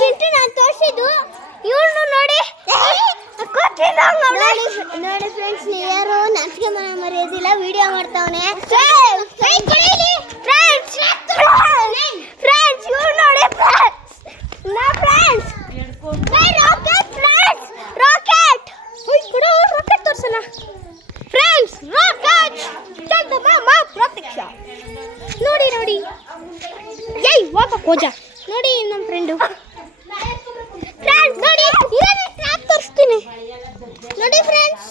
ಚಿಂಟು ನಾನು ತೋರಿಸಿದ್ದು ಇವನು ನೋಡಿ ನೋಡಿ ಫ್ರೆಂಡ್ಸ್, ಯಾರು ನಾಚಿಕೆ ಮರೆಯೋದಿಲ್ಲ, ವಿಡಿಯೋ ಮಾಡ್ತಾವನೆ ಫ್ರೆಂಡ್ಸ್. ಇವ್ರು ನೋಡಿ ರಾಕೆಟ್ ತೋರ್ಸಲ್ಲ ಫ್ರೆಂಡ್ಸ್. ಪ್ರತ್ಯಕ್ಷ ನೋಡಿ ನೋಡಿ ಕೋಜ ನೋಡಿ ನಮ್ಮ ಫ್ರೆಂಡು. ನೋಡಿ ಟ್ರ್ಯಾಪ್ ತೋರಿಸ್ತೀನಿ ನೋಡಿ ಫ್ರೆಂಡ್ಸ್.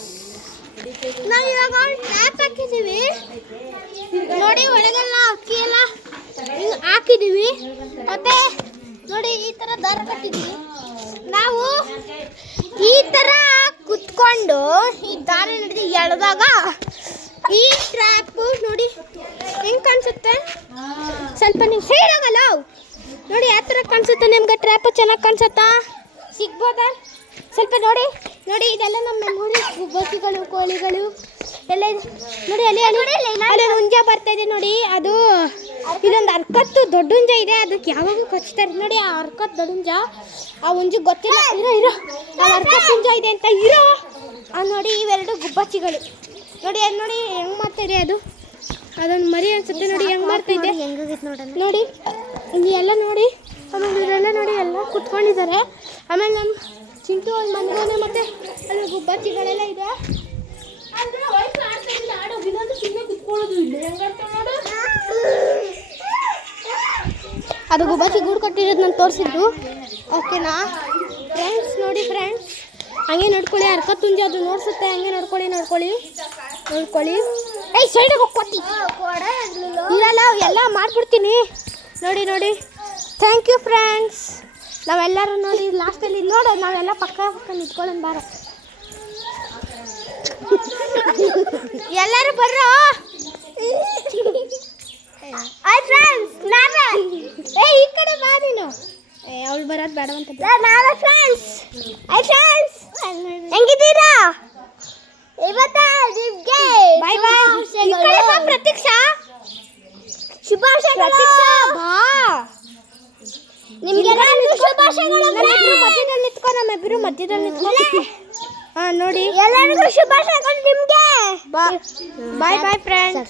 ನಾವು ಇವಾಗ ಟ್ರ್ಯಾಪ್ ಹಾಕಿದ್ದೀವಿ ನೋಡಿ, ಒಳಗೆಲ್ಲ ಅಕ್ಕಿ ಎಲ್ಲ ಹಿಂಗೆ ಹಾಕಿದ್ದೀವಿ. ಮತ್ತೆ ನೋಡಿ ಈ ಥರ ದಾರ ಕಟ್ಟಿದ್ದೀವಿ. ನಾವು ಈ ಥರ ಕುತ್ಕೊಂಡು ಈ ದಾರ ಹಿಡಿದು ಎಳೆದಾಗ ಈ ಟ್ರ್ಯಾಪು ನೋಡಿ ಹೆಂಗೆ ಕಾಣಿಸುತ್ತೆ. ಸ್ವಲ್ಪ ನೀವು ಹೇಳೋಗಲ್ಲ ನೋಡಿ ಯಾವ ಥರ ಕಾಣಿಸುತ್ತೆ ನಿಮ್ಗೆ. ಟ್ರ್ಯಾಪು ಚೆನ್ನಾಗಿ ಕಾಣಿಸುತ್ತಾ? ಸಿಗ್ಬೋದಾ? ಸ್ವಲ್ಪ ನೋಡಿ ನೋಡಿ ಇದೆಲ್ಲ ನಮ್ಮ ಮೆಮೊರಿ. ಗುಬ್ಬಚ್ಚಿಗಳು, ಕೋಳಿಗಳು ಎಲ್ಲ ಇದೆ ನೋಡಿ. ಅಲ್ಲಿ ಹುಂಜ ಬರ್ತಾ ಇದೆ ನೋಡಿ. ಅದು ಇದೊಂದು ಅರ್ಕತ್ತು ದೊಡ್ಡ ಹುಂಜ ಇದೆ, ಅದಕ್ಕೆ ಯಾವಾಗೂ ಕಚ್ತಾರೆ ನೋಡಿ. ಆ ಅರ್ಕತ್ ದೊಡ್ಡ ಹುಂಜ, ಆ ಹುಂಜಿಗೆ ಗೊತ್ತಿಲ್ಲ. ಇರೋ ಆ ಅರ್ಕತ್ ಹುಂಜ ಇದೆ ಅಂತ ಇರೋ. ನೋಡಿ ಇವೆರಡು ಗುಬ್ಬಚ್ಚಿಗಳು ನೋಡಿ. ಅದು ನೋಡಿ ಹೆಂಗೆ ಮಾಡ್ತಾಯಿದೆ, ಅದೊಂದು ಮರಿ ಅನ್ಸುತ್ತೆ ನೋಡಿ. ಹೆಂಗೆ ಮಾಡ್ತಾಯಿದೆ ನೋಡಿ. ಎಲ್ಲ ನೋಡಿ. ಆಮೇಲೆ ಇವರೆಲ್ಲ ನೋಡಿ ಎಲ್ಲ ಕುತ್ಕೊಂಡಿದ್ದಾರೆ. ಆಮೇಲೆ ನಮ್ಮ ಚಿಂಟು ಒಂದು ಮನೆಗೆ, ಮತ್ತು ಅಲ್ಲಿ ಗುಬ್ಬಚ್ಚಿಗಳೆಲ್ಲ ಇದೆ. ಅದು ಗುಬ್ಬಚ್ಚಿ ಗೂಡು ಕಟ್ಟಿರೋದು ನಾನು ತೋರಿಸಿದ್ದು. ಓಕೆನಾ ಫ್ರೆಂಡ್ಸ್? ನೋಡಿ ಫ್ರೆಂಡ್ಸ್, ಹಂಗೆ ನೋಡ್ಕೊಳ್ಳಿ. ಅರ್ಕತ್ ಹುಂಜ ಅದು ನೋಡ್ಸುತ್ತೆ, ಹಂಗೆ ನೋಡ್ಕೊಳ್ಳಿ. ಏಯ್ ಸೈಡಿಗೆ ಹೋಗ್ಕೊತಿ ಇರಲ್ಲ, ಎಲ್ಲ ಮಾಡಿಬಿಡ್ತೀನಿ ನೋಡಿ. Thank you friends. ನಾವೆಲ್ಲರೂ ನೋಡಿ ಲಾಸ್ಟಲ್ಲಿ ನೋಡೋ, ನಾವೆಲ್ಲ ಪಕ್ಕ ನಿಂತ್ಕೊಳ್ಳೋಣ ಬಾರ. ಎಲ್ಲರೂ ಬರ್ರೋ. ಈ ಕಡೆ ಬಾ ನೀನು. ಅವಳು ಬರೋದು ಬೇಡವಂತ. ಹೆಂಗಿದ್ದೀರಾ? ಬಾಯ್ ಬಾಯ್. ಪ್ರತೀಕ್ಷಾ ಶುಭಾಶಯಗಳು. ನಮ್ಮಿಬ್ರು ಮಧ್ಯದಲ್ಲಿ ನಿಂತ್ಕೊ. ನೋಡಿ ಎಲ್ಲರಿಗೂ ಶುಭಾಶಯಗಳು ನಿಮ್ಗೆ. ಬಾಯ್ ಬಾಯ್ ಫ್ರೆಂಡ್ಸ್.